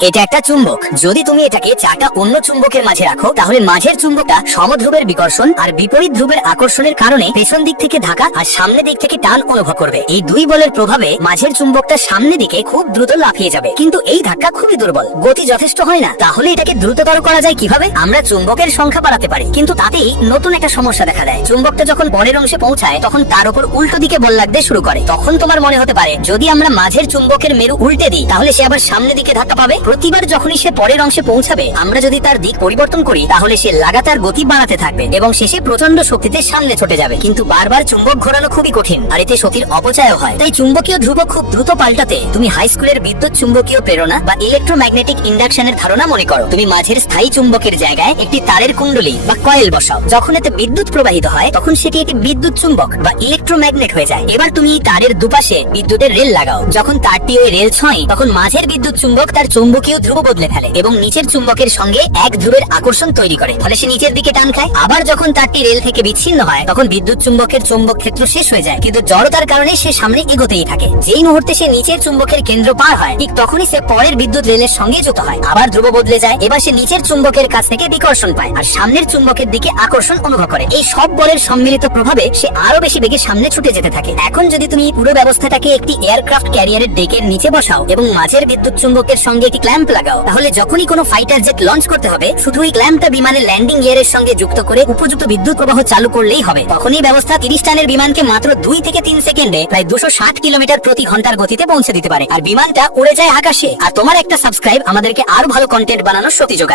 এটা একটা চুম্বক। যদি তুমি এটাকে চারটা অন্য চুম্বকের মাঝে রাখো, তাহলে মাঝের চুম্বকটা সমধ্রুবের বিকর্ষণ আর বিপরীত ধ্রুবের আকর্ষণের কারণে পেছন দিক থেকে ধাক্কা আর সামনের দিক থেকে টান অনুভব করবে। এই দুই বলের প্রভাবে মাঝের চুম্বকটা সামনের দিকে খুব দ্রুত লাফিয়ে যাবে, কিন্তু এই ধাক্কা খুবই দুর্বল, গতি যথেষ্ট হয় না। তাহলে এটাকে দ্রুততর করা যায় কিভাবে? আমরা চুম্বকের সংখ্যা বাড়াতে পারি, কিন্তু তাতেই নতুন একটা সমস্যা দেখা দেয়। চুম্বকটা যখন পরের অংশে পৌঁছায়, তখন তার উপর উল্টো দিকে বল লাগতে শুরু করে। তখন তোমার মনে হতে পারে, যদি আমরা মাঝের চুম্বকের মেরু উল্টে দিই, তাহলে সে আবার সামনের দিকে ধাক্কা পাবে। প্রতিবার যখনই সে পরের অংশে পৌঁছাবে, আমরা যদি তার দিক পরিবর্তন করি, তাহলে সে লাগাতার গতি বাড়াতে থাকবে এবং শেষে প্রচন্ড শক্তিতে সামনে ছুটে যাবে। কিন্তু বারবার চুম্বক ঘোরানো খুবই কঠিন, আর এতে শক্তির অপচয়ও হয়। তাই চুম্বকীয় ধ্রুবক খুব দ্রুত পাল্টাতে তুমি হাই স্কুলের বিদ্যুৎ চুম্বকীয় প্রেরণা বা ইলেকট্রোম্যাগনেটিক ইন্ডাকশনের ধারণা মনে করো। তুমি মাঝের স্থায়ী চুম্বকের জায়গায় একটি তারের কুণ্ডলী বা কয়েল বসাও। যখন এতে বিদ্যুৎ প্রবাহিত হয়, তখন সেটি একটি বিদ্যুৎ চুম্বক বা ইলেকট্রোম্যাগনেট হয়ে যায়। এবার তুমি তারের দুপাশে বিদ্যুতের রেল লাগাও। যখন তারটি ওই রেল ছোঁয়, তখন মাঝের বিদ্যুৎ চুম্বক তার চুম্বকীয় ধ্রুব বদলে ফেলে এবং নিচের চুম্বকের সঙ্গে এক ধ্রুবের আকর্ষণ তৈরি করে। ফলে সে নিচের দিকে টান খায়। আবার যখন তারটি রেল থেকে বিচ্ছিন্ন হয়, তখন বিদ্যুৎ চুম্বকের চুম্বক ক্ষেত্র শেষ হয়ে যায়, কিন্তু জড়তার কারণে সে সামনে এগোতেই থাকে। যেই মুহূর্তে সে নিচের চুম্বকের কেন্দ্র পার হয়, ঠিক তখনই সে পরের বিদ্যুৎ রেলের সঙ্গে যুক্ত হয়। আবার ধ্রুব বদলে যায়। এবার সে নিচের চুম্বকের কাছ থেকে বিকর্ষণ পায় আর সামনের চুম্বকের দিকে আকর্ষণ অনুভব করে। এই সব বলের সম্মিলিত প্রভাবে সে আরো বেশি বেগে সামনে ছুটে যেতে থাকে। এখন যদি তুমি পুরো ব্যবস্থাটাকে একটি এয়ারক্রাফট ক্যারিয়ারের ডেকের নিচে বসাও এবং মাঝের বিদ্যুৎ চুম্বকের সঙ্গে একটি ক্ল্যাম্প লাগাও, তাহলে যখনই কোনো ফাইটার জেট লঞ্চ করতে হবে, শুধু ওই ক্ল্যাম্পটা বিমানের ল্যান্ডিং গিয়ারের সঙ্গে যুক্ত করে উপযুক্ত বিদ্যুৎ প্রবাহ চালু করলেই হবে। তখন এই ব্যবস্থা 30 টনের বিমানকে মাত্র 2 থেকে 3 সেকেন্ডে প্রায় 260 কিলোমিটার প্রতি ঘন্টার গতিতে পৌঁছে দিতে পারে, আর বিমানটা উড়ে যায় আকাশে। আর তোমার একটা সাবস্ক্রাইব আমাদেরকে আরো ভালো কন্টেন্ট বানানোর শক্তি যোগায়।